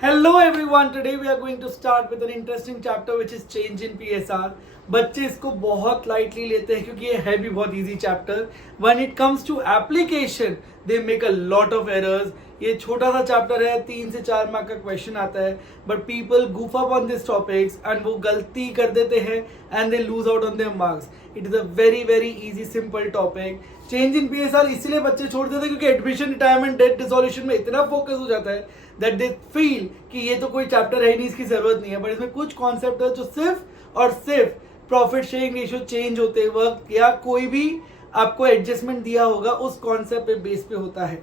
Hello everyone, today we are going to start with an interesting chapter which is change in PSR. बच्चे इसको बहुत lightly लेते हैं क्योंकि ये है भी बहुत easy chapter. When it comes to application, they make a lot of errors. ये छोटा सा चैप्टर है, 3 से 4 मार्क का क्वेश्चन आता है, but people goof up on these topics and वो गलती कर देते हैं and they lose out on their marks. It is a very very easy simple topic. Change in PSR इसीलिए बच्चे छोड़ देते हैं क्योंकि एडमिशन रिटायरमेंट डेट डिसोल्यूशन में इतना फोकस हो जाता है दैट दे फील कि ये तो कोई चैप्टर है नहीं, इसकी जरूरत नहीं है. बट इसमें कुछ कॉन्सेप्ट है जो सिर्फ और सिर्फ प्रॉफिट शेयरिंग रेशियो चेंज होते वक्त या कोई भी आपको एडजस्टमेंट दिया होगा उस कॉन्सेप्ट पे बेस पे होता है.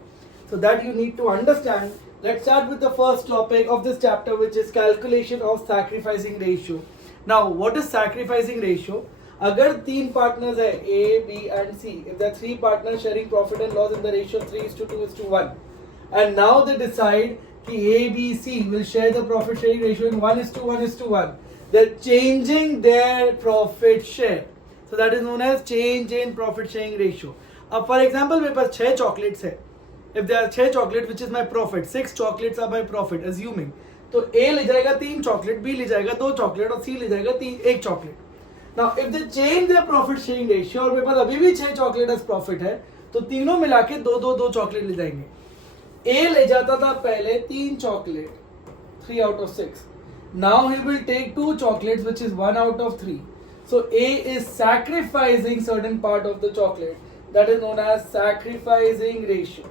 So that you need to understand. Let's start with the first topic of this chapter which is calculation of sacrificing ratio. Now what is sacrificing ratio? अगर 3 पार्टनर्स है A, B and C, if there are 3 partners sharing profit and loss in the ratio 3:2:1, and now they decide कि A, B, C will share the profit sharing ratio in 1:1:1, they're changing their profit share. So that is known as change in profit sharing ratio. अब for example मेरे पास 6 chocolates है. If there are 6 chocolates which is my profit, 6 chocolates are my profit assuming, तो A ले जाएगा 3 chocolate, B ले जाएगा 2 chocolate और C ले जाएगा 1 chocolate. Now if they change their profit sharing ratio और मेरे पास अभी भी 6 चॉकलेट एज प्रॉफिट है तो तीनों मिला के 2 चॉकलेट ले जाएंगे. A ले जाता था पहले 3 chocolate, 3 out of 6. Now he will take 2 chocolates which is 1 out of 3. So A is sacrificing certain part of the chocolate. That is known as sacrificing ratio.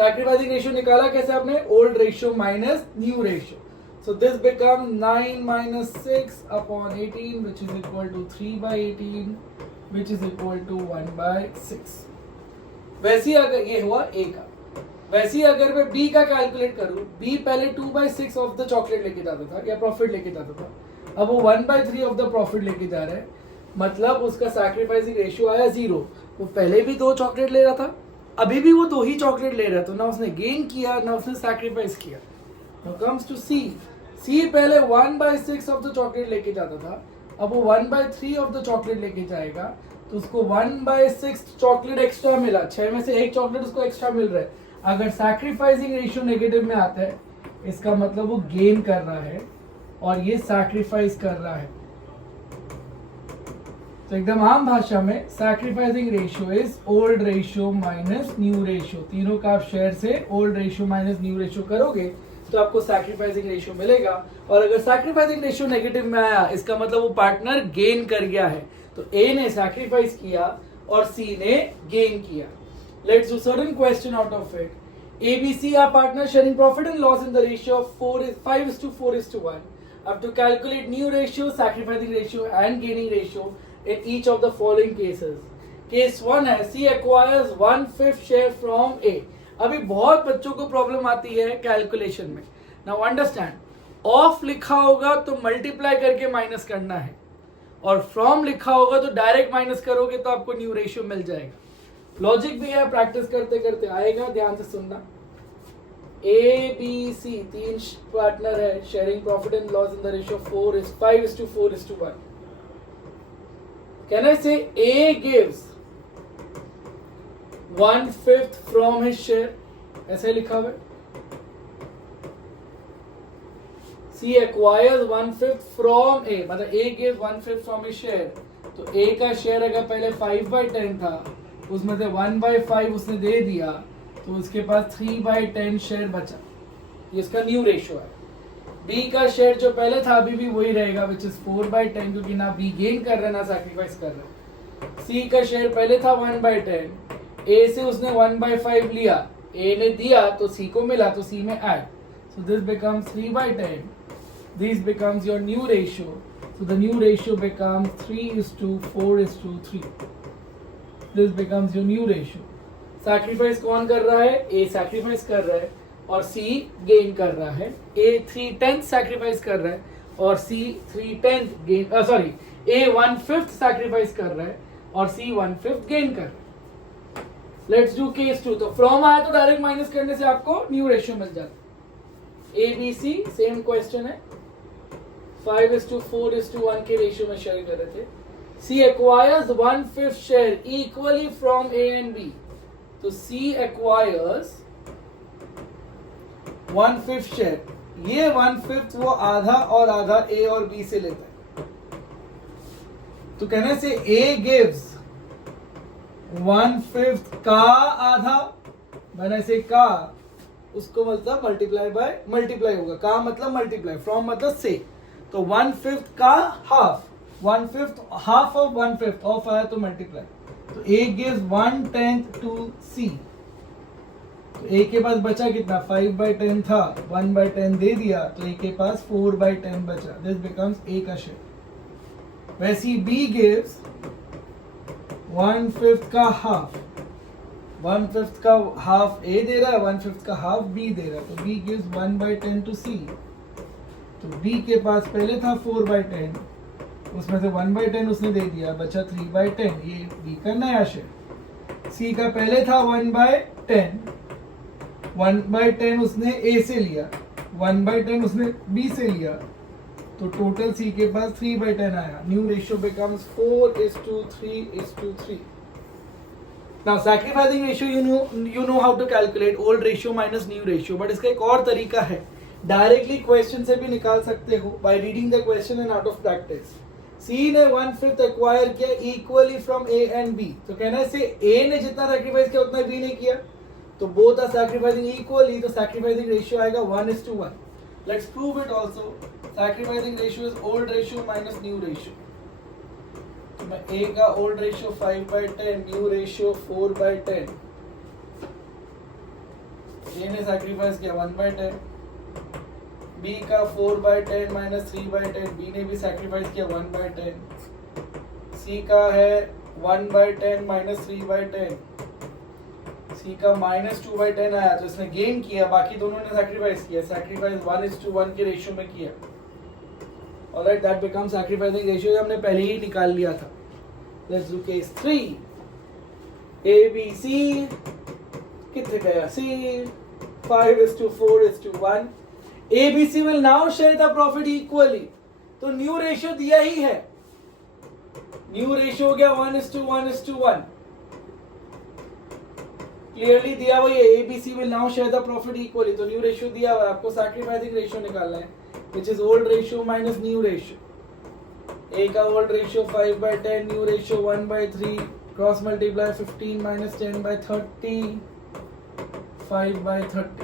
Sacrificing ratio निकाला कैसे आपने? Old ratio minus new ratio. So this becomes 9 minus 6 upon 18 which is equal to 3/18 which is equal to 1/6. वैसे अगर ये हुआ A का, वैसे अगर मैं B का कैलकुलेट करूं, B पहले 2/6 ऑफ द चॉकलेट लेके जाता था या प्रॉफिट लेके जाता था, अब वो 1/3 ऑफ द प्रॉफिट लेके जा रहा है, मतलब उसका सैक्रिफाइसिंग रेशियो आया 0. वो पहले भी 2 चॉकलेट ले रहा था, अभी भी वो 2 ही चॉकलेट ले रहा है, तो ना उसने गेन किया ना उसने सैक्रिफाइस किया. Now comes to C. C पहले 1/6 ऑफ द चॉकलेट लेके जाता था, अब वो 1/3 ऑफ द चॉकलेट लेके जाएगा, तो उसको 1/6 चॉकलेट एक्स्ट्रा मिला, 6 में से 1 चॉकलेट उसको एक्स्ट्रा मिल रहा है. अगर सैक्रिफाइसिंग रेशियो नेगेटिव में आता है इसका मतलब वो गेन कर रहा है और ये सैक्रिफाइस कर रहा है. तो एकदम आम भाषा में sacrificing ratio is old ratio minus new ratio. तीनों का आप शेयर से old ratio minus new ratio करोगे तो आपको सैक्रिफाइसिंग रेशियो मिलेगा. और अगर सैक्रिफाइसिंग रेशियो नेगेटिव में आया इसका मतलब वो पार्टनर गेन कर गया है. तो A ने सैक्रिफाइस किया और C ने गेन किया. Let's do certain question out of it. A, B, C are partners sharing profit and loss in the ratio of 5:4:1. Up to calculate new ratio, sacrificing ratio and gaining ratio in each of the following cases. Case 1 है C acquires 1/5 share from A. अभी बहुत बच्चों को problem आती है calculation में. Now understand, of लिखा होगा तो मल्टीप्लाई करके माइनस करना है और फ्रॉम लिखा होगा तो डायरेक्ट माइनस करोगे तो आपको न्यू रेशियो मिल जाएगा. लॉजिक भी है, प्रैक्टिस करते करते आएगा, ध्यान से सुनना. A, B, C 3 पार्टनर है, sharing profit and loss in the ratio 5:4:1. Can I से A gives 1/5 from his share, ऐसे लिखा हुआ है. C acquires 1/5 फ्रॉम A, मतलब A gives 1/5 from his share. तो A का शेयर अगर पहले 5/10 था, उसमें से 1/5 उसने दे दिया, तो उसके पास 3/10 शेयर बचा. ये इसका न्यू रेशियो है. B का शेयर जो पहले था अभी भी वही रहेगा विच इज 4/10 क्योंकि ना B गेन कर रहा है ना सैक्रिफाइस कर रहा है. C का शेयर पहले था 1/10, A से उसने 1/5 लिया, A ने दिया तो C को मिला तो C में add. So this becomes 3/10. This becomes your new ratio. So the new ratio becomes 3:4:3. This becomes your new ratio. Sacrifice कौन कर रहा है? A sacrifice कर रहा है और C gain कर रहा है. A 3/10 sacrifice कर रहा है और C 3/10 gain, A 1/5 sacrifice कर रहा है और C 1/5 gain कर रहा है. Let's do case 2. तो फ्रॉम आया तो डायरेक्ट माइनस करने से आपको न्यू रेशियो मिल जाता है. A, B, C same question है, 5:4:1 के रेशियो में शेयर कर रहे थे. C acquires 1/5 share equally from A and B. तो C acquires 1/5 share ये 1/5 वो आधा और आधा ए और बी से लेता है। तो कहने से ए गिव्स 1/5 का आधा, मैंने से का उसको मतलब मल्टीप्लाई होगा, का मतलब मल्टीप्लाई, फ्रॉम मतलब से। तो 1/5 का हाफ, 1/5 हाफ ऑफ 1/5 ऑफ आया तो मल्टीप्लाई। तो ए गिव्स 1/10 टू सी। तो ए के पास बचा कितना, 5/10 था, 1/10 दे दिया तो ए के पास 4/10 बचा। दिस बिकम्स ए का शेयर। वैसे बी गिव्स 1/5 का हाफ, 1/5 का हाफ ए दे रहा है, 1/5 का हाफ बी दे रहा है। तो बी गिव्स 1/10 टू सी। तो बी के पास पहले था 4/10, उसमें से 1/10 उसने दे दिया, बचा 3/10, ये बी का नया शेयर। सी का पहले था 1/10, 1/10 उसने ए से लिया, 1/10 उसने बी से लिया, तो टोटल सी के पास 3/10 आया। New ratio becomes 4:3:3। Now sacrificing ratio you know how to calculate old ratio minus new ratio, but इसका एक और तरीका है, डायरेक्टली क्वेश्चन से भी निकाल सकते हो by reading the question and out of practice। C ने 1/5 एक्वायर किया equally from A and B, तो कहना है से A ने जितना सैक्रिफाइस किया उतना B ने किया, तो बोथ आर सैक्रिफाइसिंग इक्वली, तो सैक्रिफाइसिंग रेशियो आएगा 1:1। Let's prove it also. Sacrificing ratio is old ratio minus new ratio. A का old ratio 5/10, new ratio 4/10। A ने सैक्रिफाइस किया 1/10, बी का 4/10 माइनस 3/10, बी ने भी सैक्रिफाइस किया 1/10। सी का है 1/10 माइनस 3/10, सी का -2/10 आया, तो इसने गेन किया, बाकी दोनों ने सैक्रिफाइस किया। सैक्रिफाइस 1:1 के रेशियो में किया। Alright, that becomes sacrificing ratio, जो हमने पहले ही निकाल लिया था। Let's do case 3। A B C कितने गया, C 5:4:1। A B C will now share the profit equally. तो न्यू रेशियो दिया ही है, न्यू रेशियो हो गया 1:1:1, क्लियरली दिया हुआ है। A B C will now share the profit equally, तो न्यू रेशियो दिया हुआ है, आपको सैक्रिफाइसिंग रेशियो निकालना है, which is old ratio minus new ratio। A का old ratio 5/10, new ratio 1/3, cross multiply 15 minus 10/30, 5/30।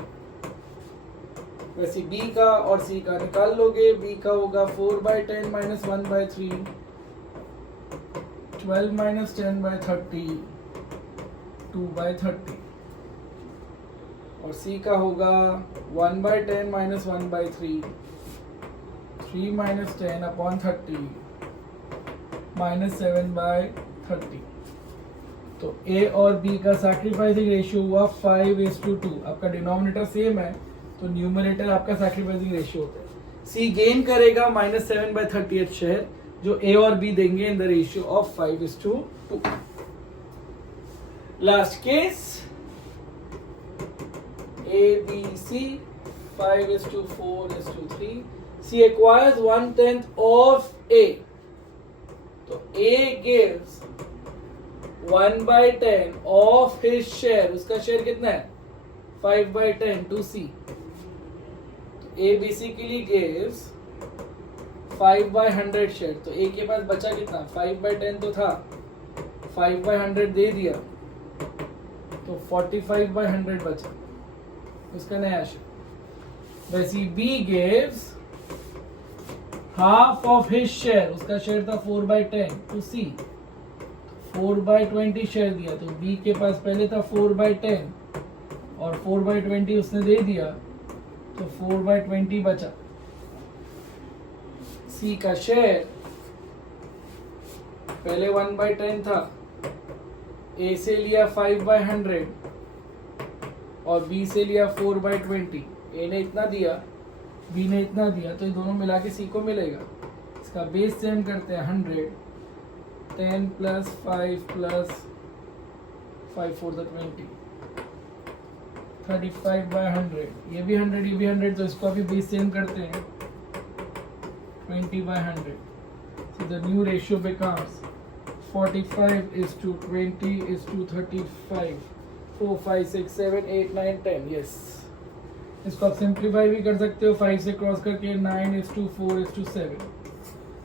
वैसे B का और C का निकाल लोगे। B का होगा 4/10 minus 1/3, 12 minus 10/30, 2/30। और C का होगा 1/10 minus 1/3, 3 minus 10/30 minus 7/30। तो A और B का सैक्रिफाइसिंग रेशियो हुआ 5:2। आपका डिनोमिनेटर सेम है, तो न्यूमरेटर आपका सैक्रिफाइसिंग रेशियो होता है। C गेन करेगा -7/30 शेयर, जो A और B देंगे in the ratio of 5:2। Last case A B C 5:4:3। C acquires 1/10 of A, तो A gives 1/10 of his share, उसका शेयर कितना है 5/10 to C। A basically gives 5/100 share, तो A के पास बचा कितना, 5/10 तो था, 5/100 दे दिया, तो 45/100 बचा, उसका नया शेयर। वैसे B gives half of his share, उसका शेयर था 4/10 to C, 4/20 शेयर दिया, तो B के पास पहले था 4/10 और 4/20 उसने दे दिया, तो 4/20 बचा। C का शेयर पहले 1/10 था, A से लिया 5/100 और B से लिया 4/20। A ने इतना दिया, B ने इतना दिया, तो ये दोनों मिला के C को मिलेगा। इसका बेस सेम करते हैं 100, 10 + 5 + 5 4 20, 35/100। ये भी 100, ये भी 100, तो इसको अभी बेस सेम करते हैं 20/100। So the new ratio becomes 45:20:35, 4 5 6 7 8 9 10। Yes, इसको आप सिंप्लीफाई भी कर सकते हो 5 से क्रॉस करके 9:4:7.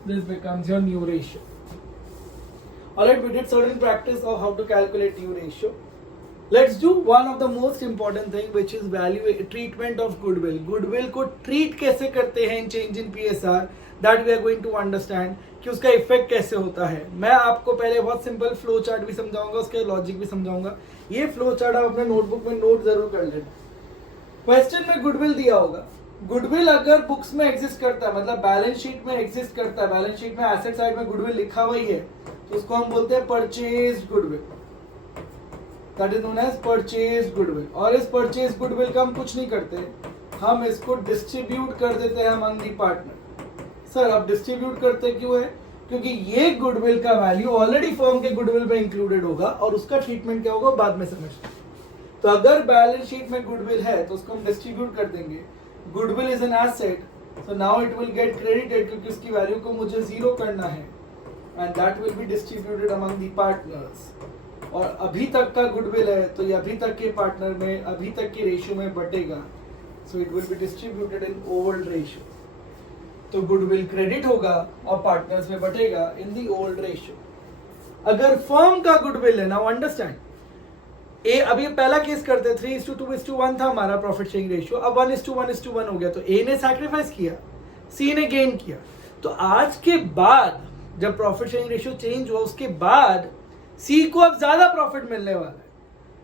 This becomes your new ratio. Alright, we did certain practice of how to calculate new ratio. Let's do one of the most important thing, which is value treatment of goodwill. Goodwill को treat कैसे करते हैं in change in PSR, that we are going to understand कि उसका effect कैसे होता है. मैं आपको पहले बहुत सिंपल फ्लो चार्ट भी समझाऊंगा, उसके लॉजिक भी समझाऊंगा. ये फ्लो चार्ट आप अपने नोटबुक में नोट जरूर कर लेना. क्वेश्चन में गुडविल दिया होगा. गुडविल अगर बुक्स में एग्जिस्ट करता है, मतलब बैलेंस शीट में एग्जिस्ट करता है, बैलेंस शीट में एसेट साइड में गुडविल लिखा हुआ ही है, तो उसको हम बोलते हैं purchased goodwill. That is known as purchased goodwill. और इस परचेज गुडविल का हम कुछ नहीं करते, हम इसको डिस्ट्रीब्यूट कर देते हैं अमंग दी पार्टनर. सर अब डिस्ट्रीब्यूट करते क्यों है? क्योंकि ये गुडविल का वैल्यू ऑलरेडी फर्म के गुडविल में इंक्लूडेड होगा और उसका ट्रीटमेंट क्या होगा बाद में समझते हैं. तो अगर बैलेंस शीट में गुडविल है तो उसको हम डिस्ट्रीब्यूट कर देंगे. Goodwill is an asset, so now it will get credited क्योंकि उसकी वैल्यू को मुझे जीरो करना है, and that will be distributed among the partners. और अभी तक का गुडविल है तो ये अभी तक के पार्टनर में, अभी तक के रेशियो में बटेगा. So it will be distributed in old ratio. तो गुडविल क्रेडिट होगा और पार्टनर्स में बटेगा इन दी ओल्ड रेशियो. अगर फर्म का गुडविल है, नाउ अंडरस्टैंड, ए अभी पहला केस करते 3:2:1 था हमारा प्रॉफिट शेयरिंग रेशियो, अब 1:1:1 हो गया. तो ए ने सैक्रिफाइस किया, सी ने गेन किया. तो आज के बाद जब प्रॉफिट शेयरिंग रेशियो चेंज हुआ, उसके बाद सी को अब ज्यादा प्रॉफिट मिलने वाला है.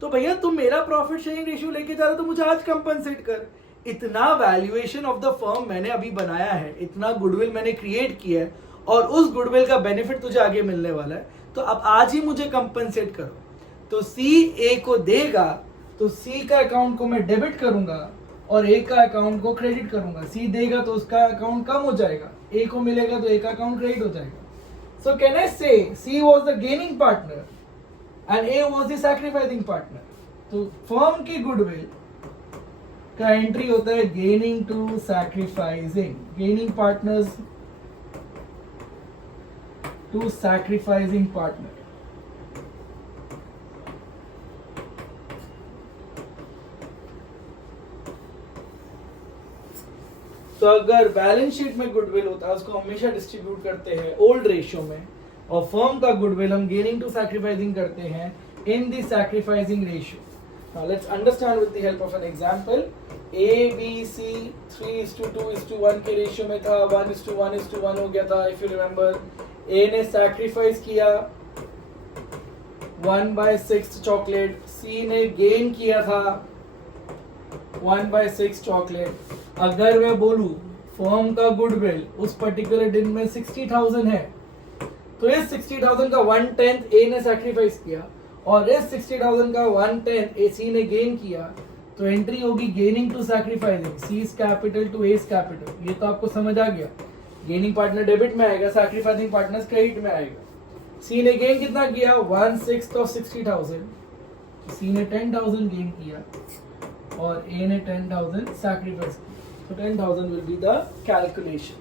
तो भैया तुम मेरा प्रॉफिट शेयरिंग रेशियो लेके जा रहे हो तो मुझे आज कंपनसेट कर. इतना वैल्यूएशन ऑफ द फर्म मैंने अभी बनाया है, इतना गुडविल मैंने क्रिएट किया है और उस गुडविल का बेनिफिट तुझे आगे मिलने वाला है, तो अब आज ही मुझे कंपनसेट करो. तो सी ए को देगा तो सी का अकाउंट को मैं डेबिट करूंगा और ए का अकाउंट को क्रेडिट करूंगा. सी देगा तो उसका अकाउंट कम हो जाएगा, ए को मिलेगा तो ए का अकाउंट क्रेडिट हो जाएगा. सो can I say C was the gaining partner and A was the sacrificing partner. तो फर्म की गुडविल का एंट्री होता है gaining to sacrificing, gaining partners to sacrificing partner. तो अगर बैलेंस शीट में गुडविल होता है उसको हमेशा डिस्ट्रीब्यूट करते हैं ओल्ड रेशियो में, और फर्म का गुडविल हम गेनिंग टू सैक्रिफाइसिंग करते हैं in the sacrificing ratio. Now let's understand with the help of an example. A B C 3:2:1 के रेशियो में था, 1:1:1 हो गया था. इफ यू रिमेंबर, ए ने सैक्रिफाइस किया 1/6 चॉकलेट, सी ने गेन किया था 1/6 चॉकलेट. अगर मैं बोलूं फर्म का गुडविल उस पर्टिकुलर दिन में 60,000 है, तो इस 60,000 का 1/10 ए ने सैक्रिफाइस किया और इस 60,000 का 1/10 ए सी ने गेन किया. तो एंट्री होगी gaining to sacrificing, C's capital to A's capital. ये तो आपको समझ आ गया. गेनिंग पार्टनर डेबिट में आएगा, सैक्रिफाइसिंग पार्टनर क्रेडिट में आएगा. सी ने गेन कितना किया 1/6 ऑफ 60,000, सी ने 10,000 गेन किया और ए ने 10,000 सैक्रिफाइस किया. So 10,000 will be the calculation.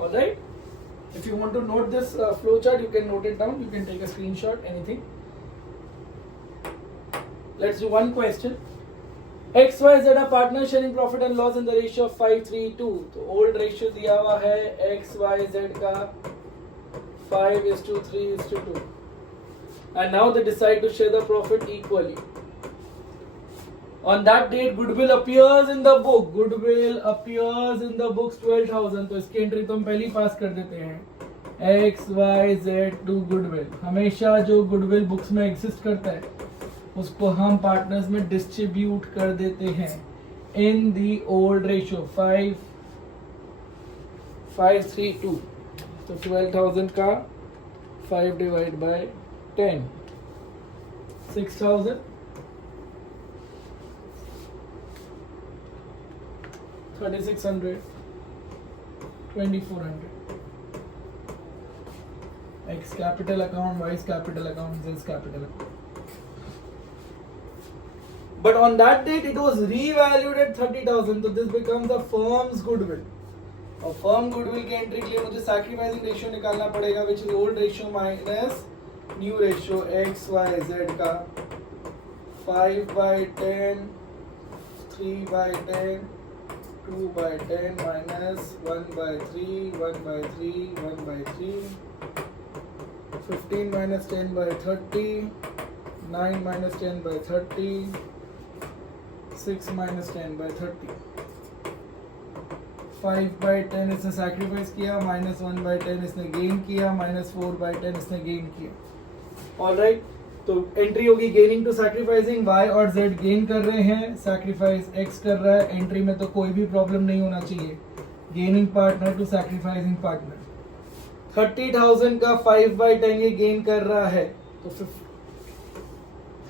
All right. If you want to note this flow chart, you can note it down. You can take a screenshot. Anything. Let's do one question. X, Y, Z are partners sharing profit and loss in the ratio of 5:3:2. तो old ratio दिया हुआ है X, Y, Z का 5:3:2. And now they decide to share the profit equally. On that date, goodwill appears in the book. Goodwill appears in the books 12,000. तो इसकी entry तो हम पहले ही पास कर देते हैं. X, Y, Z to goodwill. हमेशा जो गुडविल बुक्स में एग्जिस्ट करता है उसको हम पार्टनर्स में डिस्ट्रीब्यूट कर देते हैं इन दी ओल्ड रेशियो 5:3:2. तो 12,000 का 5 divide by 10, 6,000, 3,600, 2,400. X capital account, Y's capital account, Z's capital account. But on that date it was revalued at 30,000. So this becomes the firm's goodwill. और firm goodwill की entry के लिए मुझे sacrificing ratio निकालना पड़ेगा, which is old ratio minus new ratio. X, Y, Z का 5/10, 3/10, 2/10 minus 1/3, 1/3, 1/3, 15 minus 10/30, 9 minus 10/30, 6 minus 10/30, 5/10 इसने sacrifice किया, माइनस 1/10 इसने गेन किया, माइनस 4/10 इसने गेन किया। ऑलराइट, तो एंट्री होगी गेनिंग टू सैक्रिफाइसिंग। y और z गेन कर रहे हैं, सैक्रिफाइस x कर रहा है। एंट्री में तो कोई भी प्रॉब्लम नहीं होना चाहिए। Gaining partner to sacrificing partner. 30,000 का 5/10 ये गेन कर रहा है, तो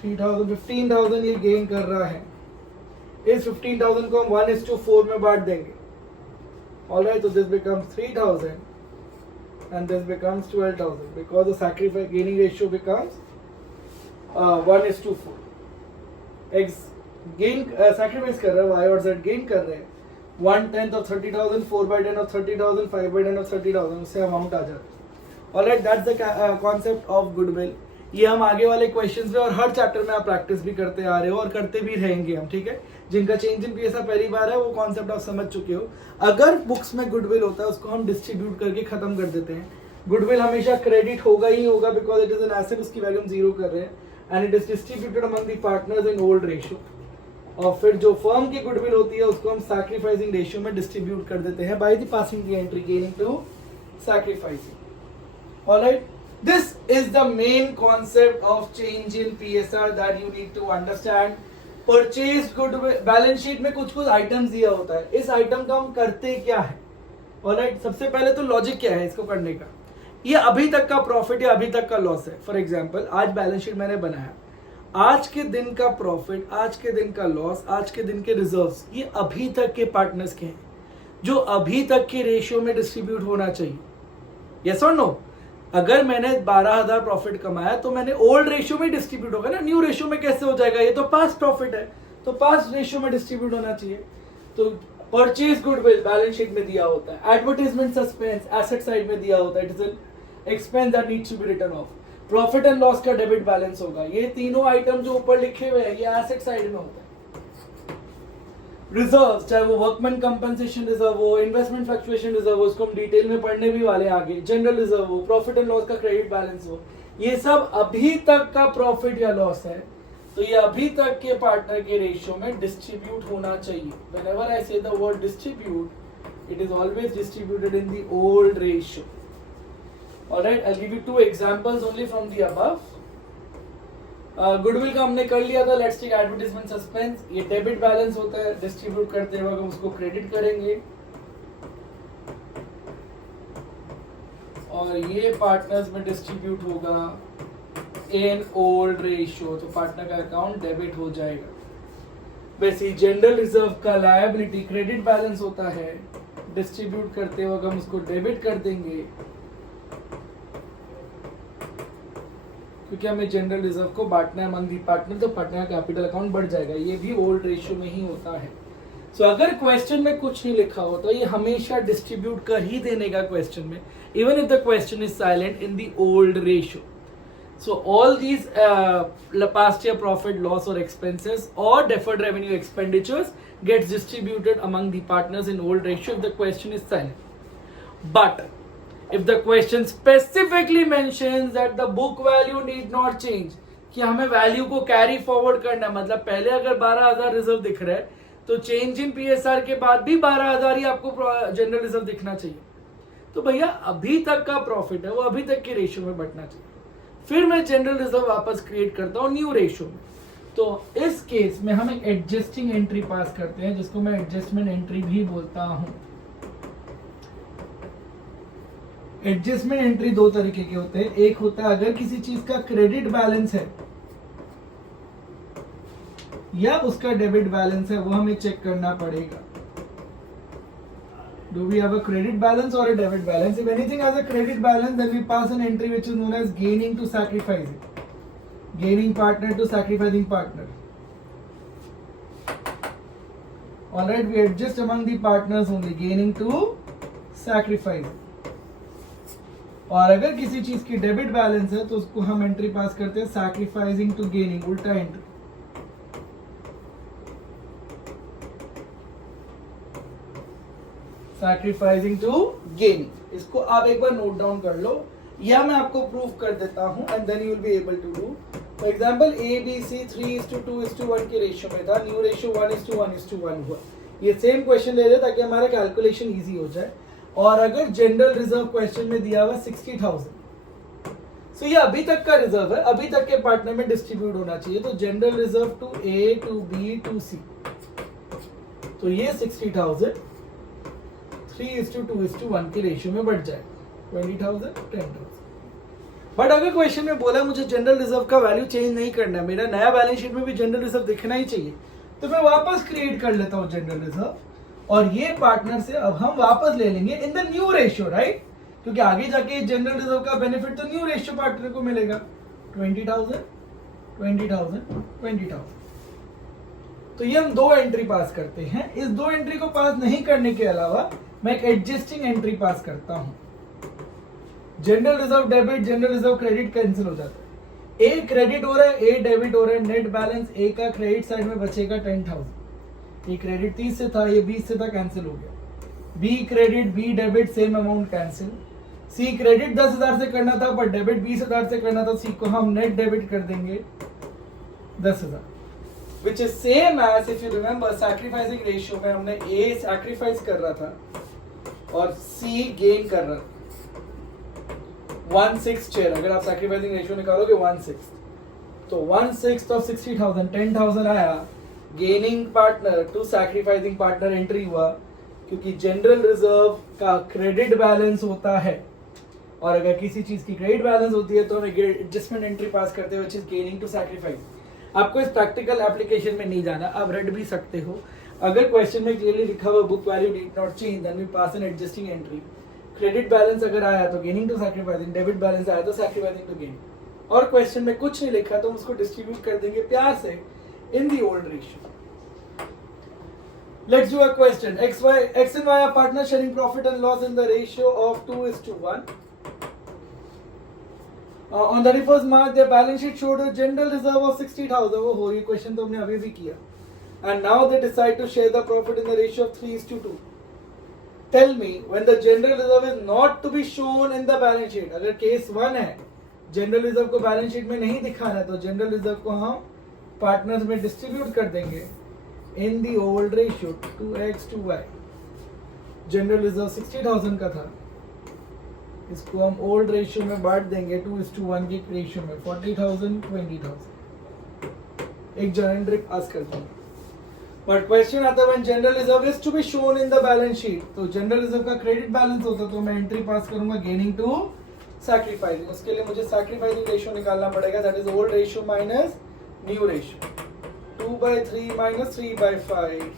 15,000 ये गेन कर रहा है। इस 15,000 को हम 1:4 में बांट देंगे। ऑलराइट, तो this becomes 3,000 and this becomes 12,000 because the sacrifice gaining ratio becomes 1:4. X gain sacrifice कर रहा है, y और z गेन कर रहे हैं। 1/10 of 30,000, 4/10 of 30,000, 5/10 of 30,000, उससे अमाउंट आ जाता है। Alright, that's the concept of goodwill. ये हम आगे वाले क्वेश्चंस में और हर चैप्टर में आप प्रैक्टिस भी करते आ रहे हो और करते भी रहेंगे हम, ठीक है। जिनका चेंज इन पीएसआर पहली बार है वो कॉन्सेप्ट आप समझ चुके हो। अगर बुक्स में गुडविल होता है उसको हम डिस्ट्रीब्यूट करके खत्म कर देते हैं। गुडविल हमेशा क्रेडिट होगा ही होगा because it is an asset, उसकी वैल्यू हम 0 कर रहे हैं and it is distributed among the partners in old ratio. और फिर जो फर्म की गुडविल होती है उसको हम सैक्रिफाइसिंग रेशियो में डिस्ट्रीब्यूट कर देते हैं by the passing the entry gaining to sacrificing. Alright, this is the main concept of change in PSR that you need to understand. Purchased goodwill, balance sheet में कुछ कुछ आइटम्स दिया होता है। इस आइटम का हम करते क्या है? ऑलराइट, सबसे पहले तो लॉजिक क्या है इसको करने का। ये अभी तक का प्रॉफिट या अभी तक का लॉस है। फॉर एग्जांपल, आज बैलेंस शीट मैंने बनाया, आज के दिन का प्रॉफिट, आज के दिन का लॉस, आज के दिन के रिजर्व्स, ये अभी तक के पार्टनर्स के हैं जो अभी तक के रेशियो में डिस्ट्रीब्यूट होना चाहिए। यस और नो? अगर मैंने 12,000 प्रॉफिट कमाया तो मैंने ओल्ड रेशियो में डिस्ट्रीब्यूट होगा ना, न्यू रेशियो में कैसे हो जाएगा? ये तो पास्ट प्रॉफिट है, तो पास्ट रेशियो में डिस्ट्रीब्यूट होना चाहिए। तो परचेज गुडविल बैलेंस शीट में दिया होता है, एडवर्टाइजमेंट सस्पेंस एसेट साइड में दिया होता है, it is an expense that needs to be written off. Profit and loss का डेबिट बैलेंस होगा। ये तीनों आइटम जो ऊपर लिखे हुए हैं ये एसेट साइड में होता है। रिजर्व, चाहे वो वर्कमैन कंपनसेशन रिजर्व हो, इन्वेस्टमेंट फ्लक्चुएशन रिजर्व हो, उसको हम डिटेल में पढ़ने भी वाले आगे, जनरल रिजर्व हो, प्रॉफिट एंड लॉस का क्रेडिट बैलेंस हो, ये सब अभी तक का प्रॉफिट या लॉस है, तो ये अभी तक के पार्टनर के रेशियो में डिस्ट्रीब्यूट होना चाहिए। व्हेनेवर आई से the word distribute, it is always distributed in the old ratio. Alright, I'll give you two examples only from the above. Goodwill का हमने कर लिया था, लेट्स टेक एडवर्टाइजमेंट सस्पेंस। ये डेबिट बैलेंस होता है, डिस्ट्रीब्यूट करते वक्त हम उसको क्रेडिट करेंगे और ये पार्टनर्स में डिस्ट्रीब्यूट होगा इन ओल्ड रेशियो, तो पार्टनर का अकाउंट डेबिट हो जाएगा। वैसे जनरल रिजर्व का लायबिलिटी क्रेडिट बैलेंस होता है, डिस्ट्रीब्यूट करते वक्त हम उसको डेबिट कर देंगे क्योंकि हमें जनरल रिजर्व को बांटना है अमंग दी पार्टनर, तो पार्टनर का कैपिटल अकाउंट बढ़ जाएगा। ये भी ओल्ड रेशियो में ही होता है। सो अगर क्वेश्चन में कुछ नहीं लिखा हो तो ये हमेशा डिस्ट्रीब्यूट कर ही देने का क्वेश्चन में, even if the question is silent in the old ratio. So all these past year profit, loss or expenses or deferred revenue expenditures gets distributed among the partners in old ratio if the question is silent. But if the question specifically mentions that the book value need not change, कि हमें value को carry forward करना है, मतलब पहले अगर 12,000 reserve दिख रहा है तो चेंज इन पीएसआर के बाद भी 12,000 ही आपको जनरल रिजर्व दिखना चाहिए। तो भैया अभी तक का प्रॉफिट है वो अभी तक के रेशियो में बंटना चाहिए। फिर मैं जनरल रिजर्व वापस क्रिएट करता हूँ न्यू रेशियो में। तो इस केस में हम एक एडजस्टिंग एंट्री पास करते हैं जिसको मैं एडजस्टमेंट एंट्री भी बोलता हूं। एडजस्टमेंट एंट्री दो तरीके के होते हैं। एक होता है अगर किसी चीज का क्रेडिट बैलेंस है या उसका डेबिट बैलेंस है, वो हमें चेक करना पड़ेगा। Do we have a credit balance or a debit balance? If anything has a credit balance, then we pass an entry which is known as gaining to sacrificing. Gaining partner to sacrificing partner. Alright, we adjust among the partners only. Gaining to sacrificing. और अगर किसी चीज की debit balance है तो उसको हम entry पास करते हैं सैक्रिफाइसिंग टू गेनिंग, उल्टा एंट्री। Sacrificing to gaining. इसको आप एक बार नोट डाउन कर लो या मैं आपको प्रूव कर देता हूं and then you will be able to do. For example ABC 3:2:1 के रेशियो में था, न्यू रेशियो 1:1:1 हुआ। ये सेम क्वेश्चन ले रहे ताकि हमारा कैलकुलेशन इजी हो जाए। और अगर जनरल रिजर्व क्वेश्चन में दिया हुआ 60,000, सो ये अभी तक का रिजर्व है, अभी तक के पार्टनर में डिस्ट्रीब्यूट होना चाहिए। तो general reserve to A to B to C, तो ये 60,000 3:2:1 के रेशियो में बढ़ जाएगा, 20,000 10,000। बट अगर क्वेश्चन में बोला मुझे जनरल रिजर्व का वैल्यू चेंज नहीं करना है, मेरा नया बैलेंस शीट में भी जनरल रिजर्व दिखना ही चाहिए, तो मैं वापस क्रिएट कर लेता हूँ जनरल रिजर्व और ये पार्टनर से अब हम वापस ले लेंगे in the new ratio, right? क्योंकि आगे जाके जनरल रिजर्व का बेनिफिट तो न्यू रेशियो पार्टनर को मिलेगा। 20,000 20,000 20,000। तो ये हम दो एंट्री पास करते हैं। इस दो एंट्री को पास नहीं करने के अलावा मैं एक एडजस्टिंग एंट्री पास करता हूं। General reserve debit, general reserve credit cancel हो जाता है। ए क्रेडिट हो रहा है, ए डेबिट हो रहा है, नेट बैलेंस ए का क्रेडिट साइड में बचेगा 10,000। ये क्रेडिट 30 से था, ये 20 से था, कैंसिल हो गया। B credit, B debit, same amount cancel. C credit 10,000 से करना था पर डेबिट 20,000 से करना था, सी को हम नेट डेबिट कर देंगे 10,000, which is same as if you remember sacrificing ratio में हमने A sacrifice कर रहा था और C gain कर रहा था। 1/6 शेयर, अगर आप sacrificing ratio निकालोगे 1/6, तो 1/6 of 60,000 10,000 आया। Gaining partner to sacrificing partner entry हुआ, क्योंकि जनरल रिजर्व का क्रेडिट बैलेंस होता है और अगर किसी चीज की क्रेडिट बैलेंस होती है तो हमें एडजस्टमेंट एंट्री पास करते हैं, which is gaining to sacrifice. आपको इस प्रैक्टिकल एप्लीकेशन में नहीं जाना, आप रेड भी सकते हो। अगर क्वेश्चन में क्लियरली लिखा हुआ book value did not change, then we pass an adjusting entry. Credit balance अगर आया तो gaining to sacrificing, debit balance आया तो सैक्रिफाइसिंग टू गेनिंग। और क्वेश्चन में कुछ नहीं लिखा तो हम उसको डिस्ट्रीब्यूट कर देंगे प्यार से in the old ratio. Let's do a question. X and Y are partners sharing profit and loss in the ratio of 2:1. On 31st March, their balance sheet showed a general reserve of 60,000. Oh, ये question तो हमने अभी भी किया. And now they decide to share the profit in the ratio of 3:2. Tell me, when the general reserve is not to be shown in the balance sheet, अगर case 1 है, general reserve को balance sheet में नहीं दिखाना है, तो general reserve को हम पार्टनर्स में डिस्ट्रीब्यूट कर देंगे in the old ratio 2x to y। General reserve 60,000 का था, इसको हम ओल्ड रेशियो में बांट देंगे 2:1 की रेशियो में, 40,000 20,000। एक जनरल ट्रिक पास करते हैं। बट क्वेश्चन आता है when general reserve is to be shown in the balance sheet, तो जनरल रिजर्व का क्रेडिट बैलेंस होता तो मैं एंट्री पास करूंगा गेनिंग टू सैक्रिफाइसिंग। उसके लिए मुझे सैक्रिफाइसिंग रेशियो निकालना पड़ेगा, that is old ratio minus new ratio. 2/3 minus 3/5,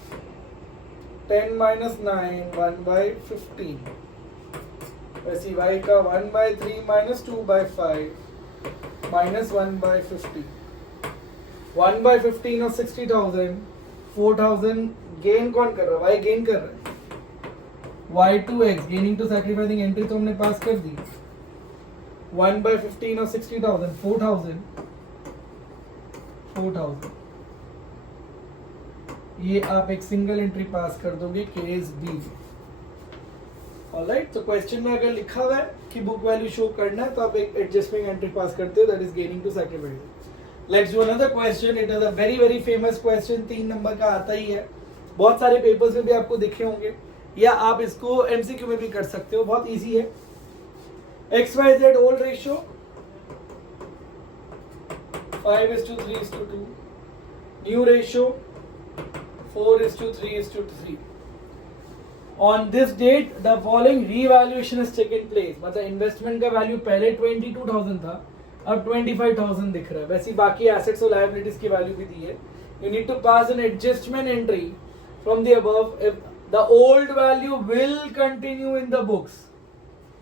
10 minus 9, 1/15। वैसे y का 1/3 minus 2/5 minus 1/15। 1/15 of 60,000, 4,000 गेन कौन कर रहा है? y गेन कर रहा है। y2x gaining to sacrificing entry तो हमने पास कर दी। 1/15 of 60,000, 4,000 ये आप एक सिंगल एंट्री पास कर दोगे केस बी। ऑलराइट, तो क्वेश्चन में अगर लिखा हुआ है कि बुक वैल्यू शो करना है तो आप एक एडजस्टमेंट एंट्री पास करते हो, that is gaining to sacrifice. Let's do another question. It is a very very famous question, 3 number का आता ही है, बहुत सारे पेपर्स में भी आपको दिखे होंगे, या आप इसको एमसीक्यू में भी कर सकते हो, बहुत इजी है। XYZ old ratio 5:3:2, new ratio 4:3:3। On this date, the following revaluation has taken place। मतलब इन्वेस्टमेंट का वैल्यू पहले 22,000 था, अब 25,000 दिख रहा है। वैसे बाकी एसेट्स और लायबिलिटीज की वैल्यू भी दी है। You need to pass an adjustment entry from the above if the old value will continue in the books।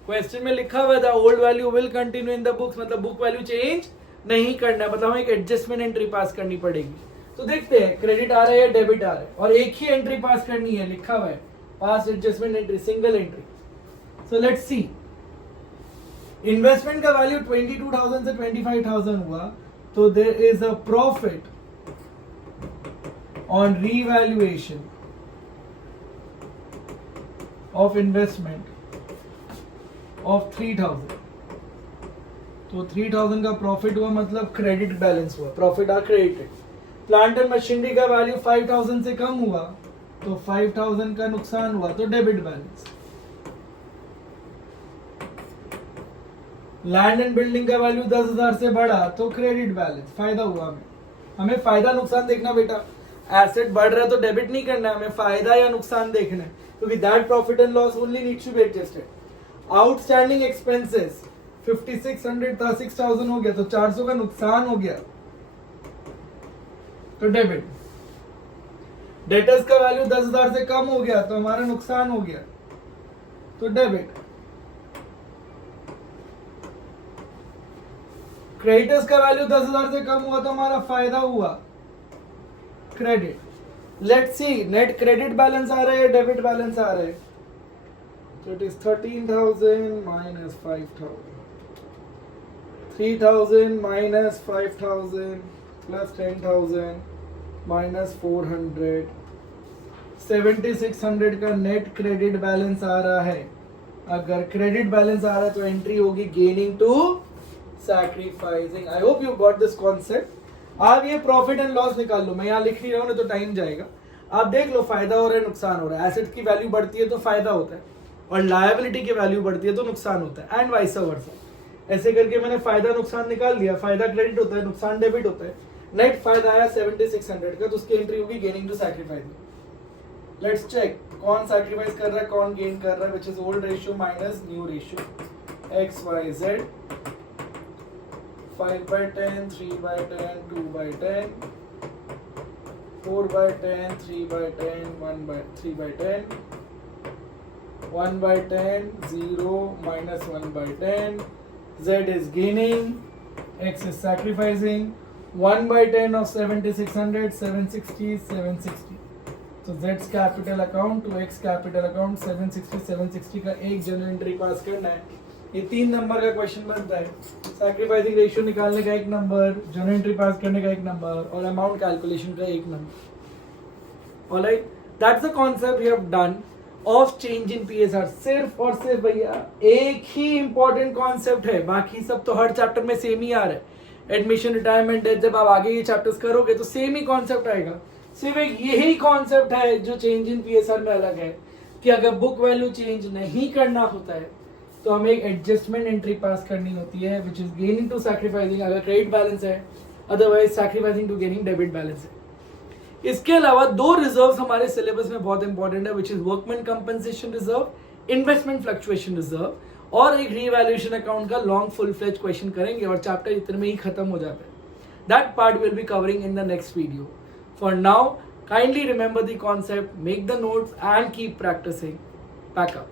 Question में लिखा हुआ है the old value will continue in the books, मतलब book value change नहीं करना, मतलब हमें एक एडजस्टमेंट एंट्री पास करनी पड़ेगी। तो देखते हैं क्रेडिट आ रहा है या डेबिट आ रहा है, और एक ही एंट्री पास करनी है, लिखा हुआ है pass adjustment entry, single entry. So let's see, investment का वैल्यू 22,000 से 25,000 हुआ, तो there is a profit on revaluation of investment of 3000, तो 3000 का प्रॉफिट हुआ, मतलब क्रेडिट बैलेंस हुआ, profit are credited. Plant and machinery का वैल्यू 5000 से कम हुआ तो 5000 का नुकसान हुआ, तो debit balance. Land and building का वैल्यू 10,000 से बढ़ा तो क्रेडिट बैलेंस, फायदा हुआ। हमें फायदा नुकसान देखना बेटा, एसेट बढ़ रहा है तो डेबिट नहीं करना है, हमें फायदा या नुकसान देखना है, क्योंकि that profit and loss only needs to be adjusted. Outstanding expenses 5600 था, 6000 हो गया तो 400 का नुकसान हो गया, तो डेबिट। डेटर्स का वैल्यू 10,000 से कम हो गया तो हमारा नुकसान हो गया, तो डेबिट। क्रेडिटर्स का वैल्यू 10,000 से कम हुआ तो हमारा फायदा हुआ, credit. Let's see net credit balance आ रहा है, डेबिट बैलेंस आ रहा है, तो it is 13,000 minus 5,000, 3,000 minus 5,000 plus 10,000 minus 400, 7600 का नेट क्रेडिट बैलेंस आ रहा है। अगर क्रेडिट बैलेंस आ रहा है तो एंट्री होगी gaining to sacrificing. I hope you got this concept. आप ये प्रॉफिट एंड लॉस निकाल लो, मैं यहाँ लिख नहीं रहा हूँ नहीं तो टाइम जाएगा। आप देख लो फायदा हो रहा है नुकसान हो रहा है, एसेट की वैल्यू बढ़ती है तो फायदा होता है और लायबिलिटी की वैल्यू बढ़ती है तो नुकसान होता है, एंड वाइस वर्सा। ऐसे करके मैंने फायदा नुकसान निकाल लिया, फायदा क्रेडिट होता है, नुकसान डेबिट होता है। नेट फायदा आया 7600 का, तो उसकी एंट्री होगी gaining to sacrificing. Let's check कौन सैक्रिफाइस कर रहा है कौन गेन कर रहा है, which is old ratio minus new ratio. X Y Z 5/10, 3/10, 2/10, 4/10, 3/10, 3/10, 1/10, 0 minus 1/10. Z is gaining, X is sacrificing. 1/10 of 7600, 760, 760. So Z's capital account to X capital account 760, 760 का एक जनरल एंट्री पास करना है। ये 3 नंबर का क्वेश्चन बनता है। सैक्रिफाइसिंग रेशियो निकालने का एक नंबर, जनरल एंट्री पास करने का एक नंबर और अमाउंट कैलकुलेशन का एक नंबर। Alright, that's the concept we have done of change in PSR. सिर्फ और सिर्फ भैया एक ही इंपॉर्टेंट कॉन्सेप्ट है, बाकी सब तो हर चैप्टर में सेम ही आ रहा है। एडमिशन, रिटायरमेंट, डेथ, जब आप आगे ये चैप्टर्स करोगे तो सेम ही कॉन्सेप्ट आएगा। सिर्फ एक यही कॉन्सेप्ट है जो चेंज इन पीएसआर में अलग है, कि अगर बुक वैल्यू चेंज नहीं करना होता है तो हमें एक एडजस्टमेंट एंट्री पास करनी होती है, which is gaining to sacrificing अगर क्रेडिट बैलेंस है, otherwise sacrificing to gaining debit balance है। इसके अलावा 2 रिजर्व्स हमारे सिलेबस में बहुत इंपॉर्टेंट है, which is workman compensation reserve, investment fluctuation reserve, और एक रीवैल्यूएशन अकाउंट का लॉन्ग फुल फ्लेज क्वेश्चन करेंगे और चैप्टर इतने में ही खत्म हो जाता है। That part will be covering in the next video. For now kindly remember the concept, make the notes and keep practicing. Pack up.